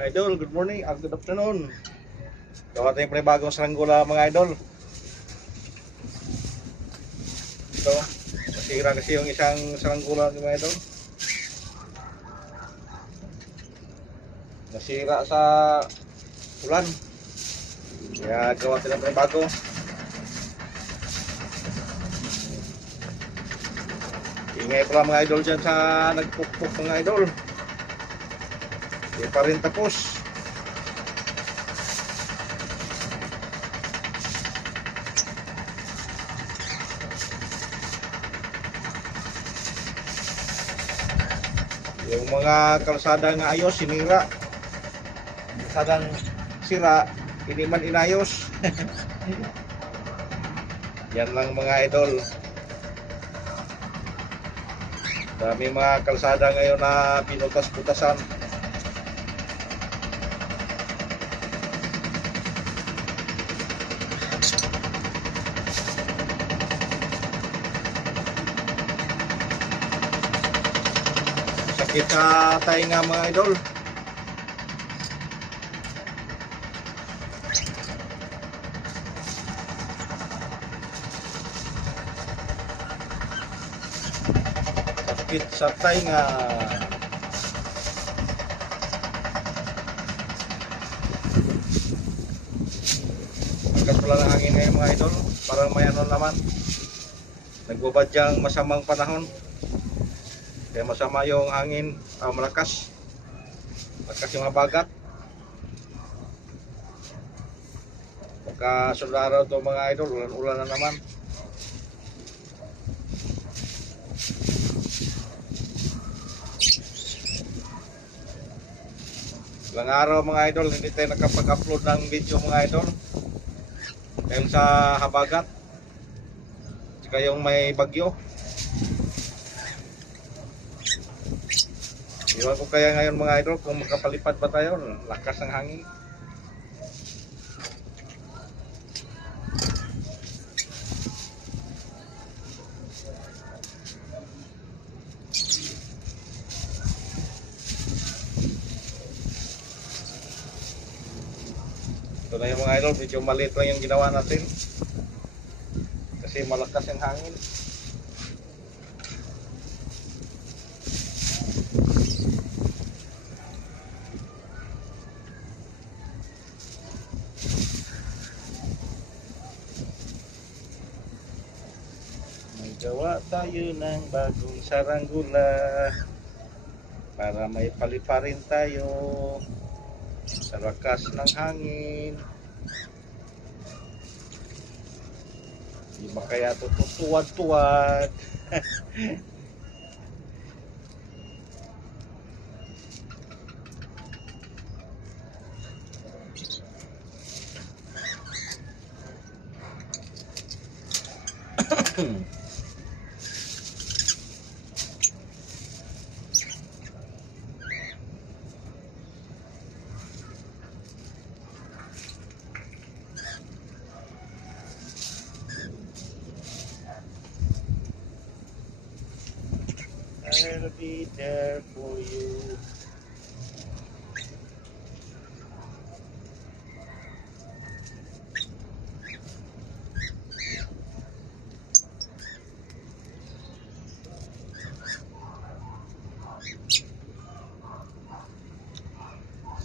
Idol, good morning, good afternoon. Gawa tayong panibagong saranggula mga idol. Ito, nasira kasi yung isang saranggula mga idol. Nasira sa ulan. Kaya gawa tayo ng panibago. Ingay pala mga idol dyan sa nagpukpuk mga idol. Hindi pa rin tapos. Yung mga kalsada nga ayos, sinira. Kalsadang sira, hindi man inayos. Yan lang mga idol. Dami mga kalsada ngayon na pinutas-putasan. Sakit sa tayo nga mga idol. Sakit sa tainga. Agad pala ng hangin ngayon mga idol. Parang may ano naman, nagbabadyang masamang panahon. Kaya masama yung hangin, malakas yung habagat. Pagka araw to mga idol, ulan-ulan na naman. Ilang araw mga idol, hindi tayo nakapag-upload ng video mga idol dahil sa habagat saka yung may bagyo. Iwan ko kaya ngayon mga idol kung makapalipad ba tayo, lakas ng hangin. Ito na yung mga idol, medyo maliit lang yung ginawa natin kasi malakas yung hangin. May gawa tayo ng bagong saranggula para may paliparin tayo sa lakas ng hangin. Di ba kaya tutuwad-tuwad? I'll be there for you.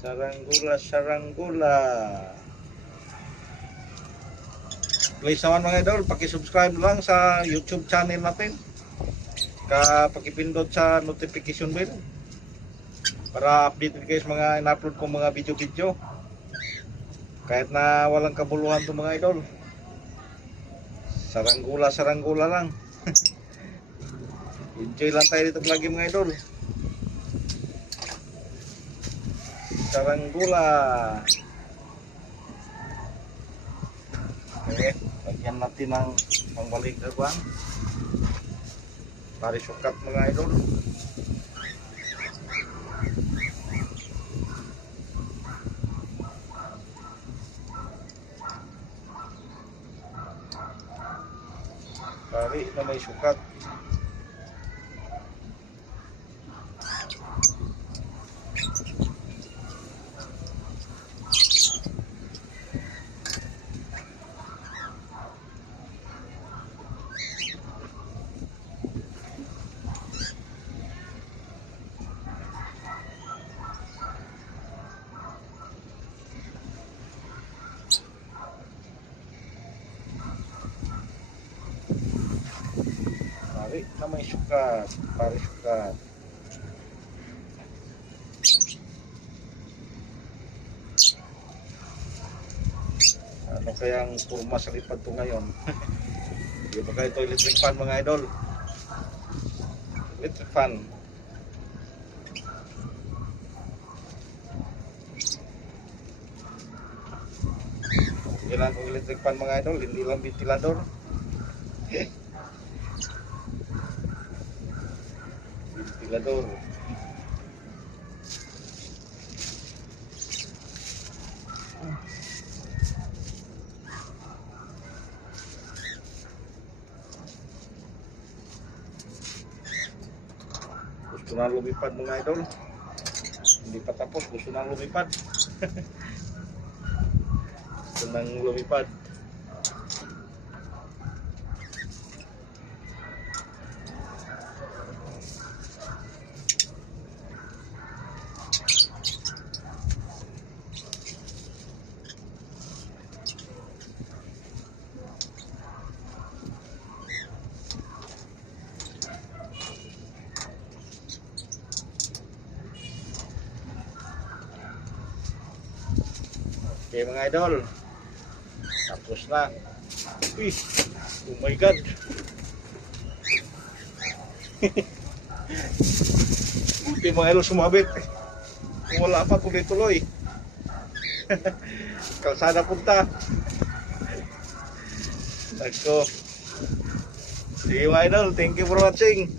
Saranggula, saranggula. Please naman mga idol, paki-subscribe lang sa YouTube channel natin. Pakipindot sa notification bell para update kayo sa mga in-upload kong mga video-video kahit na walang kabuluhan to mga idol. Saranggula, saranggula lang. Enjoy lang tayo dito lagi mga idol. Saranggula. Okay, lagyan natin ng pangbalik na pari sukat mga idol. Pari na may sukat. na may sukat, pare sukat. Ano kayang kurma sa lipad to ngayon? Di ba kayo ito electric fan mga idol? Electric fan. Kailangan kong electric fan mga idol, hindi lang ventilador. Ventilador. Gusto na lumipad mga idol. Hindi pa tapos, gusto na lumipad. Gusto nang lumipad. Okay mga idol, tapos na. Uy, oh my god. Buti mga idol sumabit. Kung wala pa tuloy-tuloy. Kalsada punta. Let's go. Sige mga idol, thank you for watching.